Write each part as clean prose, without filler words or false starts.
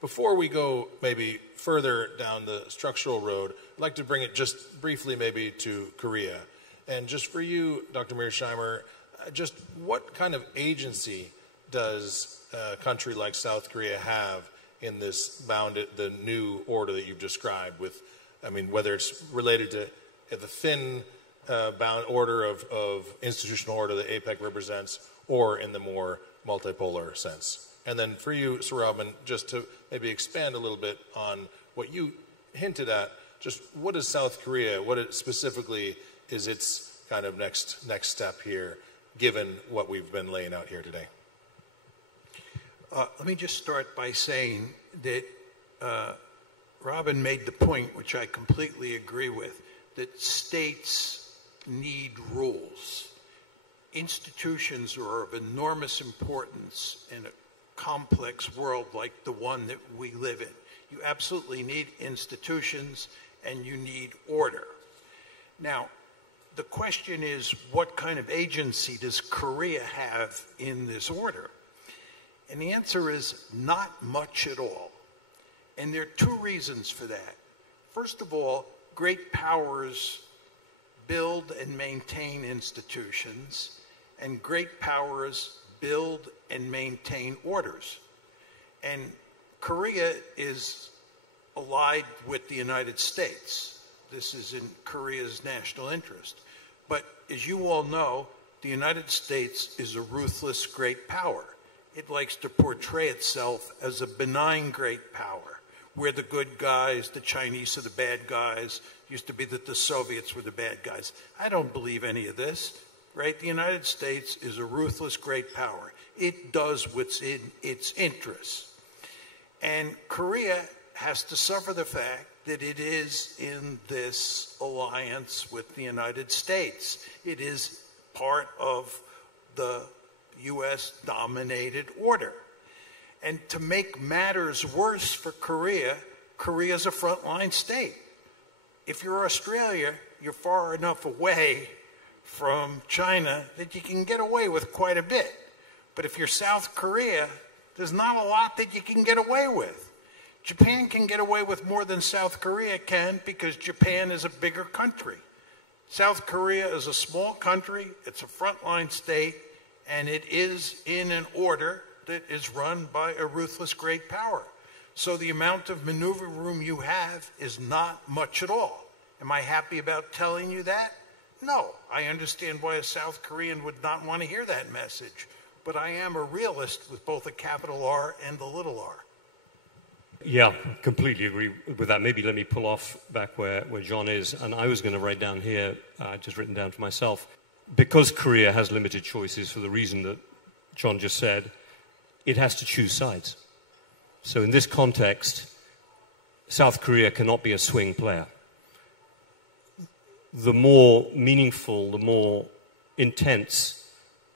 Before we go maybe further down the structural road, I'd like to bring it just briefly maybe to Korea. And just for you, Dr. Mearsheimer, just what kind of agency does a country like South Korea have in this the new order that you've described with, I mean, whether it's related to the thin bound order of institutional order that APEC represents, or in the more multipolar sense? And then for you, Sir Robin, just to maybe expand a little bit on what you hinted at, just what is South Korea, specifically is its kind of next step here, given what we've been laying out here today? Let me just start by saying that Robin made the point, which I completely agree with, that states need rules. Institutions are of enormous importance in a complex world like the one that we live in. You absolutely need institutions and you need order. Now, the question is, what kind of agency does Korea have in this order? And the answer is not much at all. And there are two reasons for that. First of all, great powers build and maintain institutions, and great powers build and maintain orders. And Korea is allied with the United States. This is in Korea's national interest. But as you all know, the United States is a ruthless great power. It likes to portray itself as a benign great power. We're the good guys, the Chinese are the bad guys. It used to be that the Soviets were the bad guys. I don't believe any of this, right? The United States is a ruthless great power. It does what's in its interests. And Korea has to suffer the fact that it is in this alliance with the United States. It is part of the U.S.-dominated order. And to make matters worse for Korea, Korea is a frontline state. If you're Australia, you're far enough away from China that you can get away with quite a bit. But if you're South Korea, there's not a lot that you can get away with. Japan can get away with more than South Korea can because Japan is a bigger country. South Korea is a small country, it's a frontline state, and it is in an order that is run by a ruthless great power. So the amount of maneuver room you have is not much at all. Am I happy about telling you that? No. I understand why a South Korean would not want to hear that message. But I am a realist with both a capital R and a little r. Yeah, completely agree with that. Maybe let me pull off back where John is. And I was going to write down here, just written down for myself, because Korea has limited choices for the reason that John just said, it has to choose sides. So in this context, South Korea cannot be a swing player. The more meaningful, the more intense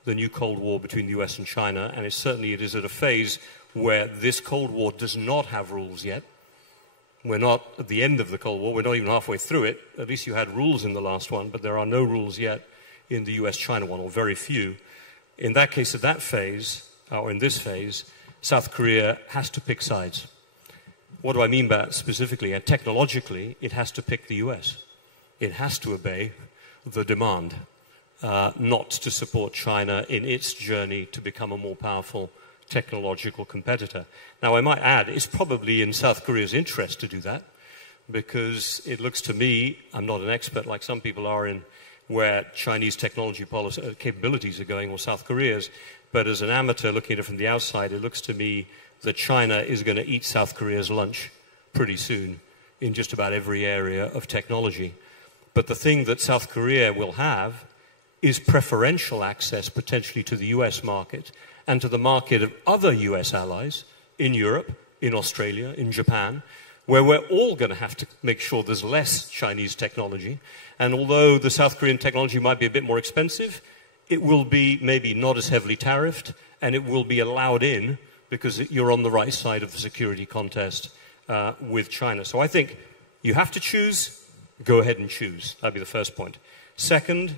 the new Cold War between the US and China, and it is at a phase where this Cold War does not have rules yet. We're not at the end of the Cold War, we're not even halfway through it. At least you had rules in the last one, but there are no rules yet in the US-China one, or very few. In that case, at that phase, or in this phase, South Korea has to pick sides. What do I mean by that specifically? And technologically, it has to pick the US. It has to obey the demand, not to support China in its journey to become a more powerful technological competitor. Now, I might add, it's probably in South Korea's interest to do that, because it looks to me, I'm not an expert like some people are in where Chinese technology policy, capabilities are going, or South Korea's, but as an amateur looking at it from the outside, it looks to me that China is going to eat South Korea's lunch pretty soon in just about every area of technology. But the thing that South Korea will have is preferential access potentially to the US market and to the market of other US allies in Europe, in Australia, in Japan, where we're all going to have to make sure there's less Chinese technology. And although the South Korean technology might be a bit more expensive, it will be maybe not as heavily tariffed, and it will be allowed in because you're on the right side of the security contest with China. So I think you have to choose, go ahead and choose. That'd be the first point. Second,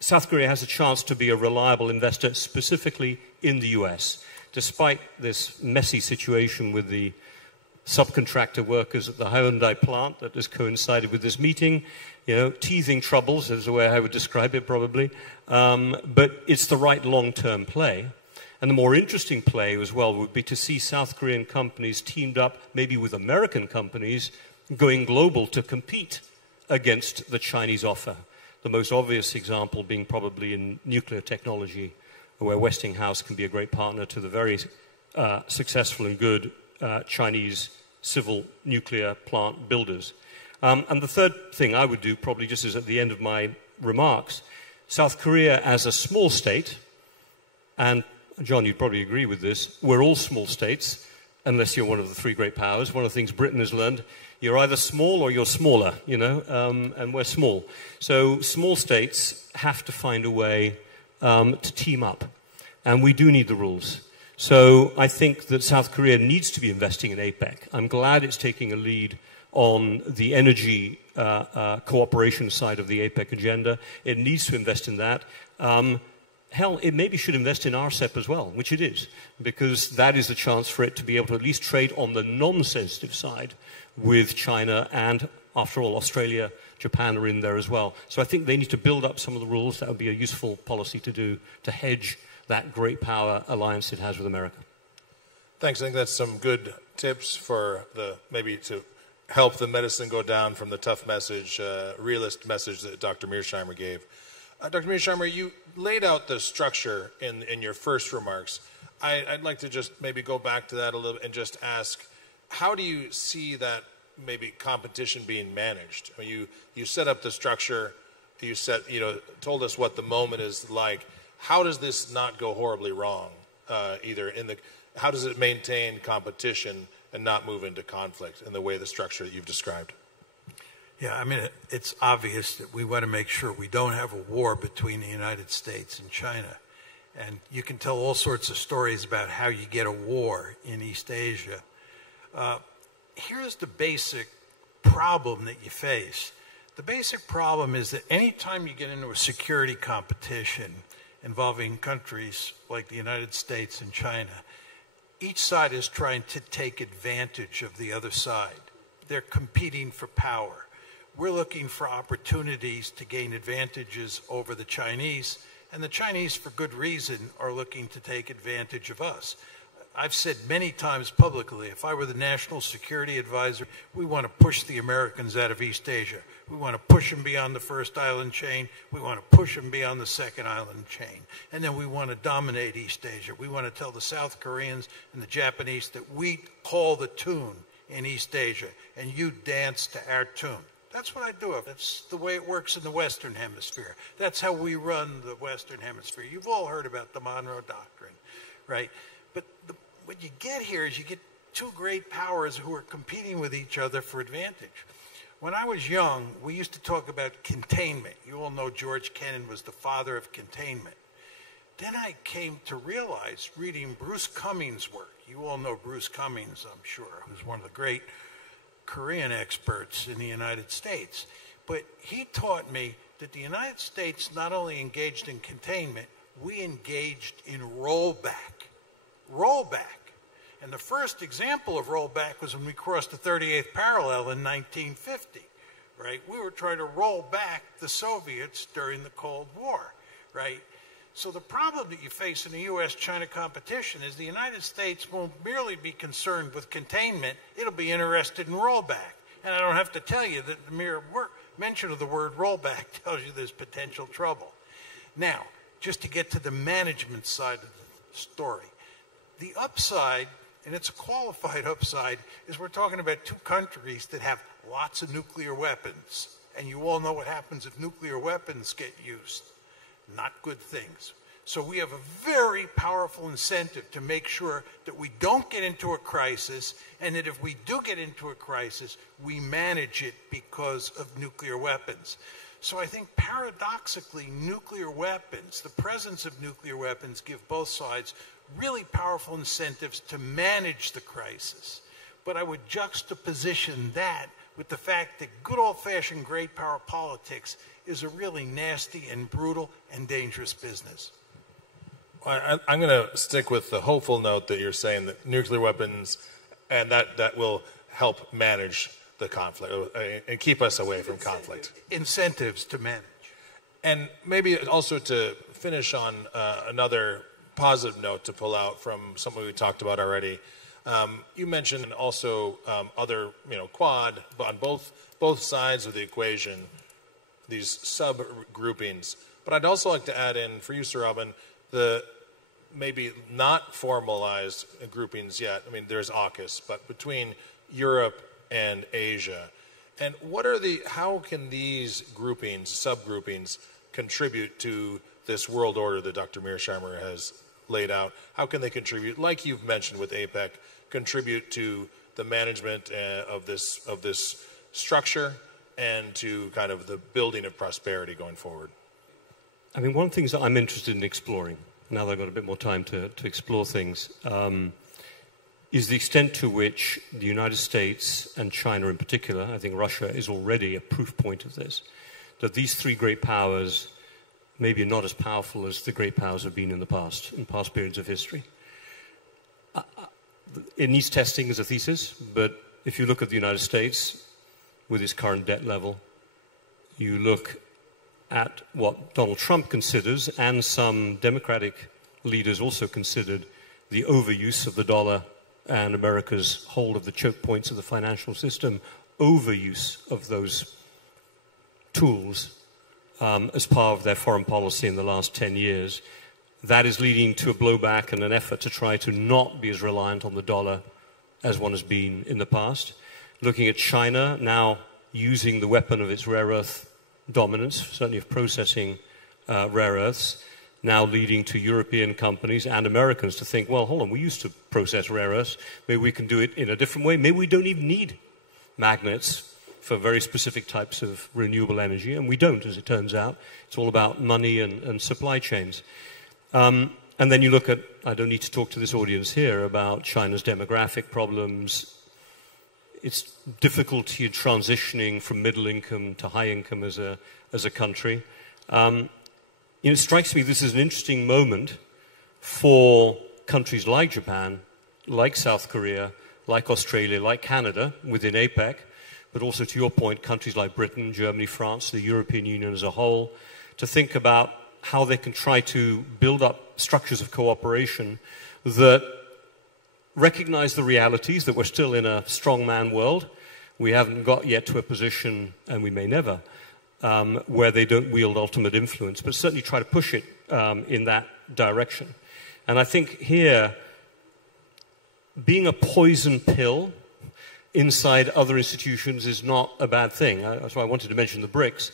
South Korea has a chance to be a reliable investor, specifically in the US. despite this messy situation with the subcontractor workers at the Hyundai plant that has coincided with this meeting, you know, teething troubles is the way I would describe it probably, but it's the right long-term play. And the more interesting play as well would be to see South Korean companies teamed up maybe with American companies going global to compete against the Chinese offer. The most obvious example being probably in nuclear technology, where Westinghouse can be a great partner to the very successful and good Chinese civil nuclear plant builders. And the third thing I would do, probably just as at the end of my remarks, South Korea as a small state, and John, you'd probably agree with this, we're all small states, unless you're one of the three great powers. One of the things Britain has learned, you're either small or you're smaller, you know, and we're small. So small states have to find a way to team up, and we do need the rules. So I think that South Korea needs to be investing in APEC. I'm glad it's taking a lead on the energy cooperation side of the APEC agenda. It needs to invest in that. Hell, it maybe should invest in RCEP as well, which it is, because that is a chance for it to be able to at least trade on the non-sensitive side with China, and after all, Australia, Japan are in there as well. So I think they need to build up some of the rules. That would be a useful policy to do to hedge that great power alliance it has with America. Thanks. I think that's some good tips for maybe to help the medicine go down from the tough message, realist message that Dr. Mearsheimer gave. Dr. Mearsheimer, you laid out the structure in your first remarks. I'd like to just maybe go back to that a little and just ask, how do you see that maybe competition being managed? I mean, you set up the structure, you told us what the moment is like. How does this not go horribly wrong? How does it maintain competition and not move into conflict in the way the structure that you've described? Yeah, I mean, it's obvious that we want to make sure we don't have a war between the United States and China. And you can tell all sorts of stories about how you get a war in East Asia. Here's the basic problem that you face. The basic problem is that anytime you get into a security competition involving countries like the United States and China, each side is trying to take advantage of the other side. They're competing for power. We're looking for opportunities to gain advantages over the Chinese, and the Chinese, for good reason, are looking to take advantage of us. I've said many times publicly, if I were the National Security Advisor, we want to push the Americans out of East Asia. We want to push them beyond the first island chain. We want to push them beyond the second island chain. And then we want to dominate East Asia. We want to tell the South Koreans and the Japanese that we call the tune in East Asia, and you dance to our tune. That's what I do. That's the way it works in the Western Hemisphere. That's how we run the Western Hemisphere. You've all heard about the Monroe Doctrine, right? But what you get here is you get two great powers who are competing with each other for advantage. When I was young, we used to talk about containment. You all know George Kennan was the father of containment. Then I came to realize, reading Bruce Cummings' work, you all know Bruce Cummings, I'm sure, who's one of the great Korean experts in the United States. But he taught me that the United States not only engaged in containment, we engaged in rollback. Rollback. And the first example of rollback was when we crossed the 38th parallel in 1950, right? We were trying to roll back the Soviets during the Cold War, right? So the problem that you face in the U.S.-China competition is the United States won't merely be concerned with containment, it'll be interested in rollback. And I don't have to tell you that the mere mention of the word rollback tells you there's potential trouble. Now, just to get to the management side of the story, the upside, and it's a qualified upside, is we're talking about two countries that have lots of nuclear weapons. And you all know what happens if nuclear weapons get used. Not good things. So we have a very powerful incentive to make sure that we don't get into a crisis, and that if we do get into a crisis, we manage it because of nuclear weapons. So I think paradoxically, nuclear weapons, the presence of nuclear weapons, give both sides really powerful incentives to manage the crisis. But I would juxtaposition that with the fact that good old-fashioned great power politics is a really nasty and brutal and dangerous business. I'm going to stick with the hopeful note that you're saying that nuclear weapons, and that will help manage the conflict and keep us away from conflict. Incentives to manage. And maybe also to finish on another positive note to pull out from something we talked about already. You mentioned also other, Quad, but on both sides of the equation, these sub-groupings. But I'd also like to add in, for you, Sir Robin, the maybe not formalized groupings yet. I mean, there's AUKUS, but between Europe and Asia. And how can these groupings, subgroupings, contribute to this world order that Dr. Mearsheimer has laid out? How can they contribute, like you've mentioned with APEC, contribute to the management of this structure and to kind of the building of prosperity going forward? I mean, one of the things that I'm interested in exploring, now that I've got a bit more time to explore things, is the extent to which the United States and China in particular, I think Russia is already a proof point of this, that these three great powers maybe are not as powerful as the great powers have been in past periods of history. It needs testing as a thesis, but if you look at the United States with its current debt level, you look at what Donald Trump considers, and some Democratic leaders also considered, the overuse of the dollar and America's hold of the choke points of the financial system, overuse of those tools as part of their foreign policy in the last 10 years. That is leading to a blowback and an effort to try to not be as reliant on the dollar as one has been in the past. Looking at China now using the weapon of its rare earth dominance, certainly of processing rare earths, now leading to European companies and Americans to think, well, hold on, we used to process rare earths, maybe we can do it in a different way. Maybe we don't even need magnets for very specific types of renewable energy, and we don't, as it turns out. It's all about money and supply chains. And then you look at, I don't need to talk to this audience here about China's demographic problems, its difficulty in transitioning from middle income to high income as a country. It strikes me this is an interesting moment for countries like Japan, like South Korea, like Australia, like Canada within APEC, but also, to your point, countries like Britain, Germany, France, the European Union as a whole, to think about how they can try to build up structures of cooperation that recognize the realities that we're still in a strongman world. We haven't got yet to a position, and we may never, where they don't wield ultimate influence, but certainly try to push it in that direction. And I think here, being a poison pill inside other institutions is not a bad thing. That's why I wanted to mention the BRICS.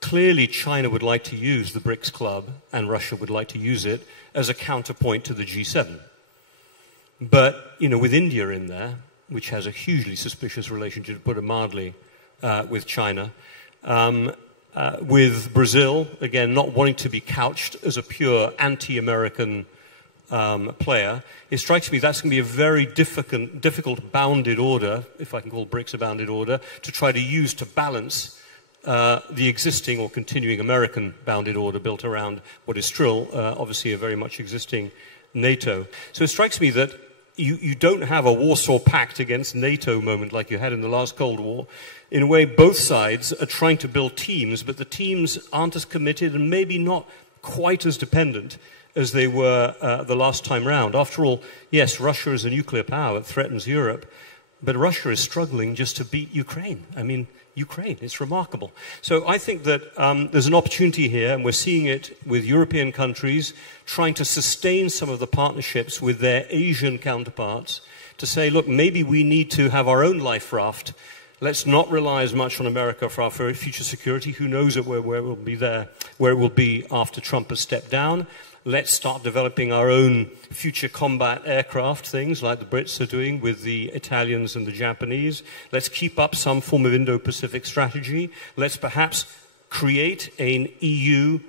Clearly, China would like to use the BRICS club, and Russia would like to use it as a counterpoint to the G7. But, with India in there, which has a hugely suspicious relationship, to put it mildly, with China, with Brazil, again, not wanting to be couched as a pure anti-American player, it strikes me that's going to be a very difficult bounded order, if I can call BRICS a bounded order, to try to use to balance the existing or continuing American bounded order built around what is still obviously a very much existing NATO. So it strikes me that you don't have a Warsaw Pact against NATO moment like you had in the last Cold War. In a way, both sides are trying to build teams, but the teams aren't as committed and maybe not quite as dependent as they were the last time round. After all, yes, Russia is a nuclear power that threatens Europe, but Russia is struggling just to beat Ukraine. I mean, Ukraine, it's remarkable. So I think that there's an opportunity here, and we're seeing it with European countries trying to sustain some of the partnerships with their Asian counterparts to say, look, maybe we need to have our own life raft. Let's not rely as much on America for our future security. Who knows where it will be there, where it will be after Trump has stepped down. Let's start developing our own future combat aircraft, things like the Brits are doing with the Italians and the Japanese. Let's keep up some form of Indo-Pacific strategy. Let's perhaps create an EU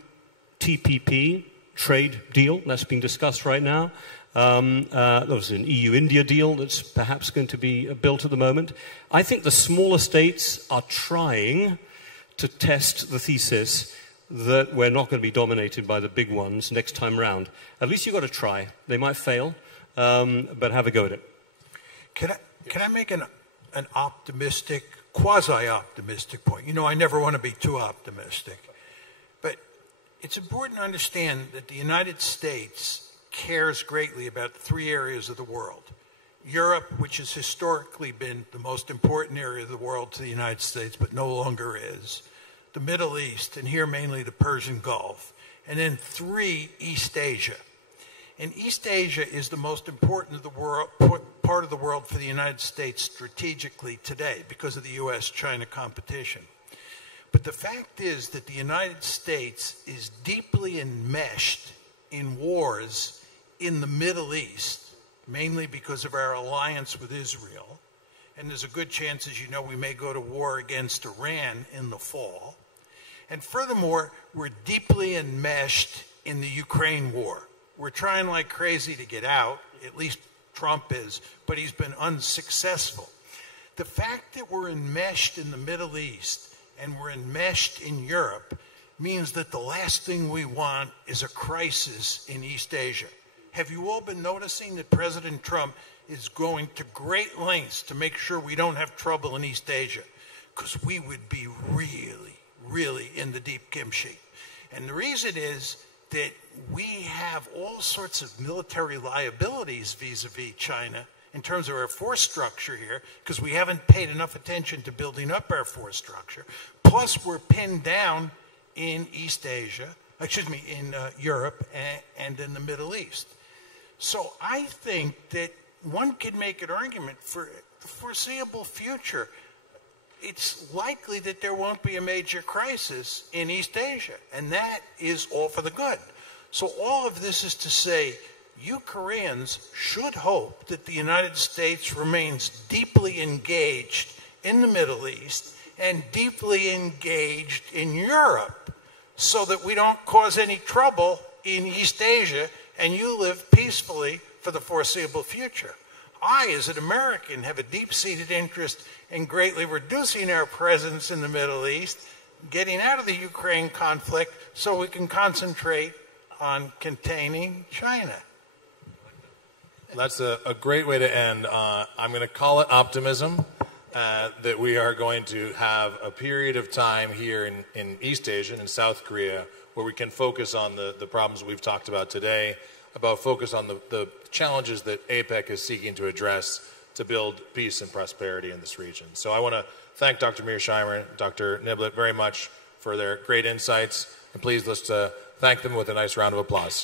TPP trade deal that's being discussed right now. There's an EU-India deal that's perhaps going to be built at the moment. I think the smaller states are trying to test the thesis that we're not going to be dominated by the big ones next time round. At least you've got to try. They might fail, but have a go at it. Can I make an optimistic, quasi-optimistic point? You know, I never want to be too optimistic. But it's important to understand that the United States cares greatly about 3 areas of the world. Europe, which has historically been the most important area of the world to the United States, but no longer is. The Middle East, and here mainly the Persian Gulf. And then 3, East Asia. And East Asia is the most important of the world, part of the world for the United States strategically today because of the U.S.-China competition. But the fact is that the United States is deeply enmeshed in wars in the Middle East, mainly because of our alliance with Israel. And there's a good chance, as you know, we may go to war against Iran in the fall. And furthermore, we're deeply enmeshed in the Ukraine war. We're trying like crazy to get out, at least Trump is, but he's been unsuccessful. The fact that we're enmeshed in the Middle East and we're enmeshed in Europe means that the last thing we want is a crisis in East Asia. Have you all been noticing that President Trump is going to great lengths to make sure we don't have trouble in East Asia? Because we would be really in the deep kimchi. And the reason is that we have all sorts of military liabilities vis-a-vis China in terms of our force structure here, because we haven't paid enough attention to building up our force structure. Plus, we're pinned down in East Asia, in Europe and in the Middle East. So I think that one can make an argument for the foreseeable future. It's likely that there won't be a major crisis in East Asia, and that is all for the good. So all of this is to say, you Koreans should hope that the United States remains deeply engaged in the Middle East and deeply engaged in Europe so that we don't cause any trouble in East Asia and you live peacefully for the foreseeable future. I, as an American, have a deep-seated interest in greatly reducing our presence in the Middle East, getting out of the Ukraine conflict so we can concentrate on containing China. That's a great way to end. I'm going to call it optimism, that we are going to have a period of time here in East Asia and in South Korea where we can focus on the problems we've talked about today, about focus on the challenges that APEC is seeking to address to build peace and prosperity in this region. So I want to thank Dr. Mearsheimer and Dr. Niblett very much for their great insights. And please let's thank them with a nice round of applause.